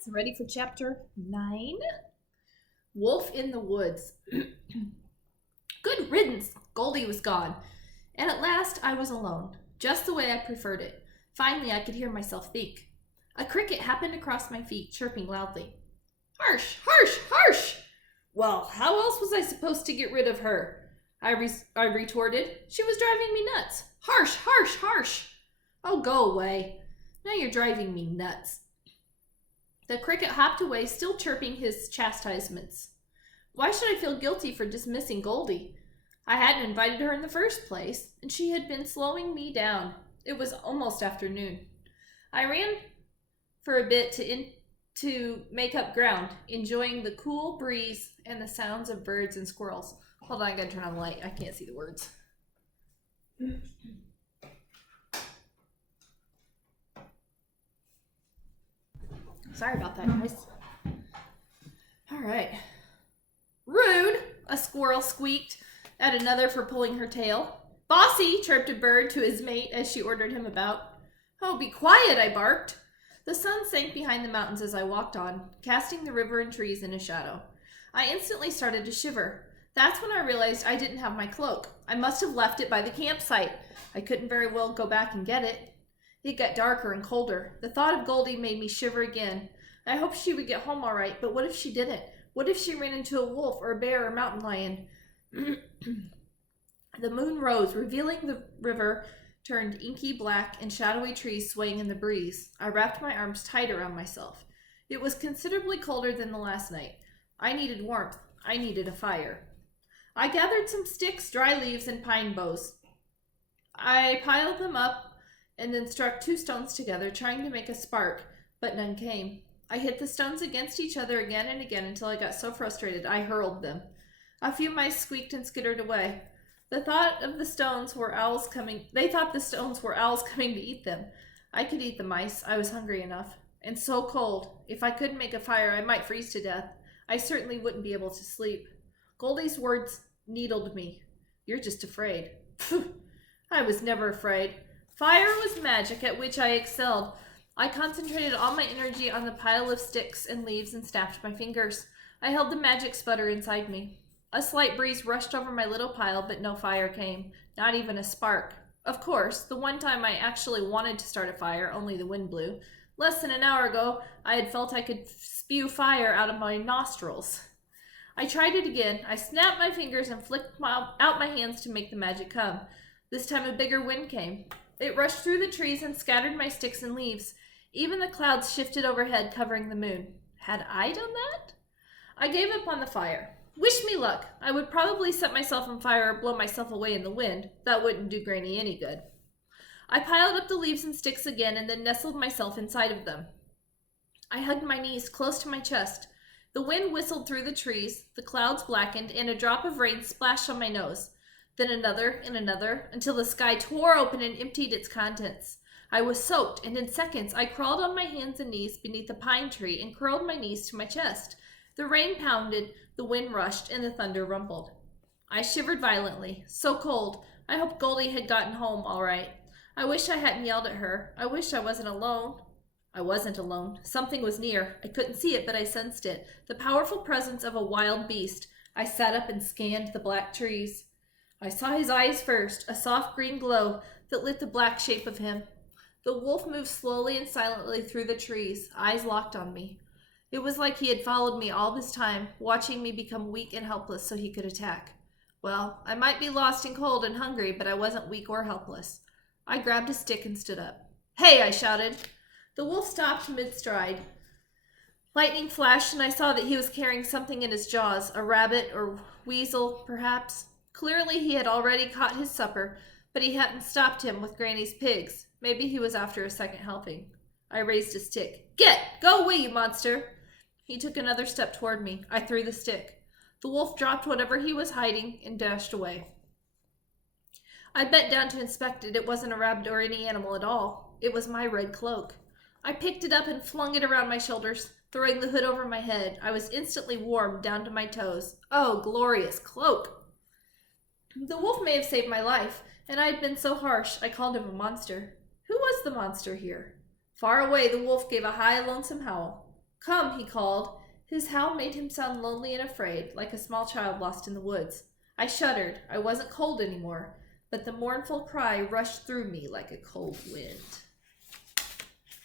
cats, ready for chapter 9? Wolf in the Woods. Good riddance! Goldie was gone, and at last I was alone, just the way I preferred it. Finally, I could hear myself think. A cricket happened across my feet, chirping loudly. Harsh, harsh, harsh! Well, how else was I supposed to get rid of her? I retorted. She was driving me nuts. Harsh, harsh, harsh! Oh, go away. Now you're driving me nuts. The cricket hopped away, still chirping his chastisements. Why should I feel guilty for dismissing Goldie? I hadn't invited her in the first place, and she had been slowing me down. It was almost afternoon. I ran for a bit to make up ground, enjoying the cool breeze and the sounds of birds and squirrels. Hold on, I gotta turn on the light. I can't see the words. Sorry about that, guys. All right. Rude, a squirrel squeaked at another for pulling her tail. Bossy, chirped a bird to his mate as she ordered him about. Oh, be quiet, I barked. The sun sank behind the mountains as I walked on, casting the river and trees in a shadow. I instantly started to shiver. That's when I realized I didn't have my cloak. I must have left it by the campsite. I couldn't very well go back and get it. It got darker and colder. The thought of Goldie made me shiver again. I hoped she would get home all right, but what if she didn't? What if she ran into a wolf or a bear or mountain lion? The moon rose, revealing the river turned inky black and shadowy trees swaying in the breeze. I wrapped my arms tight around myself. It was considerably colder than the last night. I needed warmth. I needed a fire. I gathered some sticks, dry leaves, and pine boughs. I piled them up and then struck 2 stones together, trying to make a spark, but none came. I hit the stones against each other again and again until I got so frustrated I hurled them. A few mice squeaked and skittered away. They thought the stones were owls coming to eat them. I could eat the mice. I was hungry enough. And so cold. If I couldn't make a fire, I might freeze to death. I certainly wouldn't be able to sleep. Goldie's words needled me. You're just afraid. Phew! I was never afraid. Fire was magic at which I excelled. I concentrated all my energy on the pile of sticks and leaves and snapped my fingers. I held the magic sputter inside me. A slight breeze rushed over my little pile, but no fire came, not even a spark. Of course, the one time I actually wanted to start a fire, only the wind blew. Less than an hour ago, I had felt I could spew fire out of my nostrils. I tried it again. I snapped my fingers and flicked out my hands to make the magic come. This time a bigger wind came. It rushed through the trees and scattered my sticks and leaves. Even the clouds shifted overhead, covering the moon. Had I done that? I gave up on the fire. Wish me luck. I would probably set myself on fire or blow myself away in the wind. That wouldn't do Granny any good. I piled up the leaves and sticks again and then nestled myself inside of them. I hugged my knees close to my chest. The wind whistled through the trees, the clouds blackened, and a drop of rain splashed on my nose. Then another and another, until the sky tore open and emptied its contents. I was soaked, and in seconds I crawled on my hands and knees beneath a pine tree and curled my knees to my chest. The rain pounded, the wind rushed, and the thunder rumbled. I shivered violently. So cold. I hoped Goldie had gotten home all right. I wish I hadn't yelled at her. I wish I wasn't alone. I wasn't alone. Something was near. I couldn't see it, but I sensed it. The powerful presence of a wild beast. I sat up and scanned the black trees. I saw his eyes first, a soft green glow that lit the black shape of him. The wolf moved slowly and silently through the trees, eyes locked on me. It was like he had followed me all this time, watching me become weak and helpless so he could attack. Well, I might be lost and cold and hungry, but I wasn't weak or helpless. I grabbed a stick and stood up. Hey, I shouted. The wolf stopped mid-stride. Lightning flashed, and I saw that he was carrying something in his jaws, a rabbit or weasel, perhaps. Clearly he had already caught his supper, but he hadn't stopped him with Granny's pigs. Maybe he was after a second helping. I raised a stick. Go away, you monster! He took another step toward me. I threw the stick. The wolf dropped whatever he was hiding and dashed away. I bent down to inspect it. It wasn't a rabbit or any animal at all. It was my red cloak. I picked it up and flung it around my shoulders, throwing the hood over my head. I was instantly warm down to my toes. Oh, glorious cloak! The wolf may have saved my life, and I had been so harsh I called him a monster. Who was the monster here? Far away, the wolf gave a high, lonesome howl. Come, he called. His howl made him sound lonely and afraid, like a small child lost in the woods. I shuddered. I wasn't cold anymore, but the mournful cry rushed through me like a cold wind.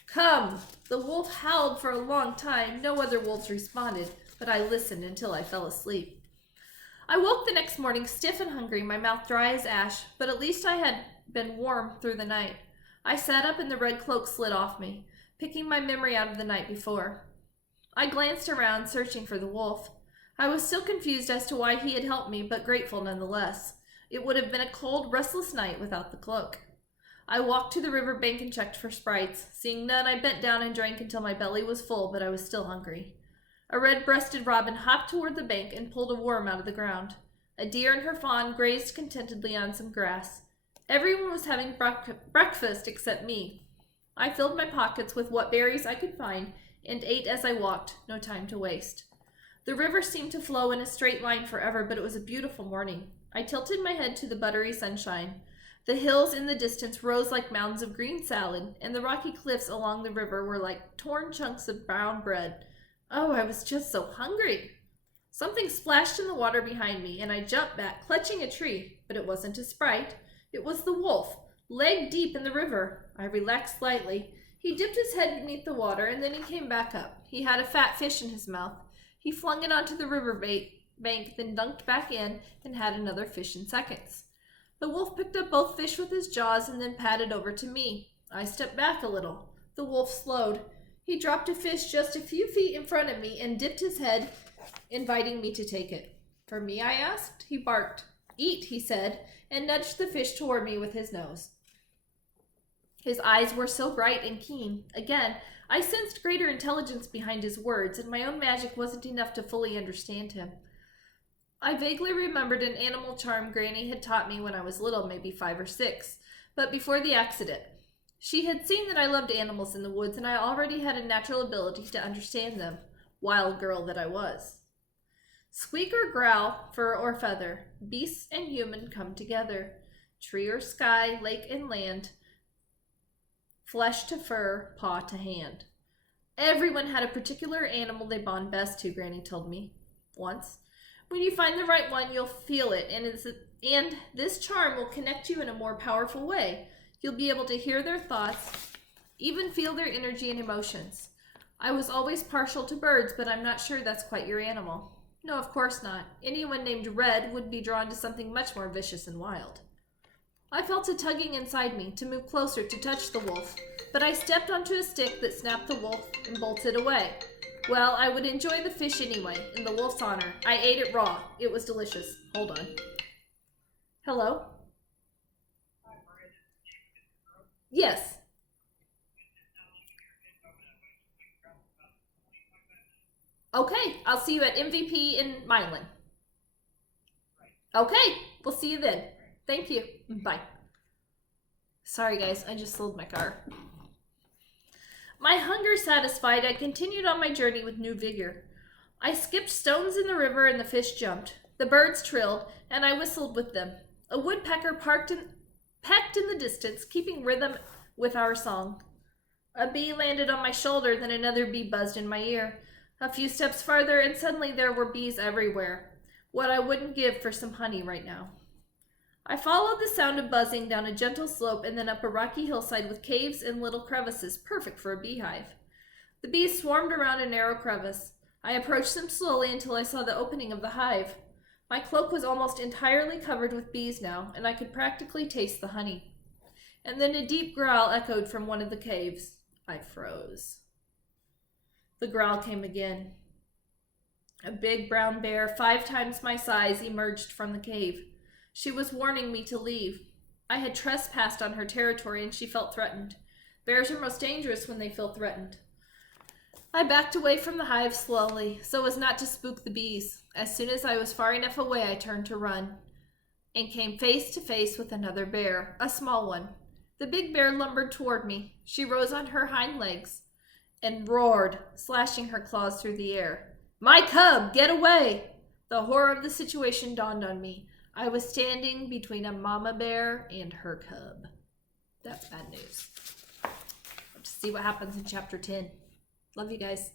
Come! The wolf howled for a long time. No other wolves responded, but I listened until I fell asleep. I woke the next morning stiff and hungry, my mouth dry as ash, but at least I had been warm through the night. I sat up and the red cloak slid off me, picking my memory out of the night before. I glanced around, searching for the wolf. I was still confused as to why he had helped me, but grateful nonetheless. It would have been a cold, restless night without the cloak. I walked to the river bank and checked for sprites. Seeing none, I bent down and drank until my belly was full, but I was still hungry. A red-breasted robin hopped toward the bank and pulled a worm out of the ground. A deer and her fawn grazed contentedly on some grass. Everyone was having breakfast except me. I filled my pockets with what berries I could find and ate as I walked, no time to waste. The river seemed to flow in a straight line forever, but it was a beautiful morning. I tilted my head to the buttery sunshine. The hills in the distance rose like mounds of green salad, and the rocky cliffs along the river were like torn chunks of brown bread. Oh, I was just so hungry. Something splashed in the water behind me, and I jumped back, clutching a tree, but it wasn't a sprite. It was the wolf, leg deep in the river. I relaxed slightly. He dipped his head beneath the water, and then he came back up. He had a fat fish in his mouth. He flung it onto the river bank, then dunked back in and had another fish in seconds. The wolf picked up both fish with his jaws and then padded over to me. I stepped back a little. The wolf slowed. He dropped a fish just a few feet in front of me and dipped his head, inviting me to take it. For me, I asked. He barked. Eat, he said, and nudged the fish toward me with his nose. His eyes were so bright and keen. Again, I sensed greater intelligence behind his words, and my own magic wasn't enough to fully understand him. I vaguely remembered an animal charm Granny had taught me when I was little, maybe 5 or 6, but before the accident. She had seen that I loved animals in the woods, and I already had a natural ability to understand them, wild girl that I was. Squeak or growl, fur or feather, beast and human come together. Tree or sky, lake and land, flesh to fur, paw to hand. Everyone had a particular animal they bond best to, Granny told me once. When you find the right one, you'll feel it, and this charm will connect you in a more powerful way. You'll be able to hear their thoughts, even feel their energy and emotions. I was always partial to birds, but I'm not sure that's quite your animal. No, of course not. Anyone named Red would be drawn to something much more vicious and wild. I felt a tugging inside me to move closer to touch the wolf, but I stepped onto a stick that snapped the wolf and bolted away. Well, I would enjoy the fish anyway, in the wolf's honor. I ate it raw. It was delicious. Hold on. Hello? Yes. Okay, I'll see you at MVP in Milan. Okay, we'll see you then. Thank you. Bye. Sorry guys, I just sold my car. My hunger satisfied, I continued on my journey with new vigor. I skipped stones in the river and the fish jumped. The birds trilled, and I whistled with them. A woodpecker pecked in the distance, keeping rhythm with our song. A bee landed on my shoulder, then another bee buzzed in my ear. A few steps farther, and suddenly there were bees everywhere. What I wouldn't give for some honey right now. I followed the sound of buzzing down a gentle slope and then up a rocky hillside with caves and little crevices, perfect for a beehive. The bees swarmed around a narrow crevice. I approached them slowly until I saw the opening of the hive. My cloak was almost entirely covered with bees now, and I could practically taste the honey. And then a deep growl echoed from one of the caves. I froze. The growl came again. A big brown bear, 5 times my size, emerged from the cave. She was warning me to leave. I had trespassed on her territory, and she felt threatened. Bears are most dangerous when they feel threatened. I backed away from the hive slowly, so as not to spook the bees. As soon as I was far enough away, I turned to run, and came face to face with another bear, a small one. The big bear lumbered toward me. She rose on her hind legs and roared, slashing her claws through the air. "My cub, get away!" The horror of the situation dawned on me. I was standing between a mama bear and her cub. That's bad news. Let's see what happens in chapter 10. Love you guys.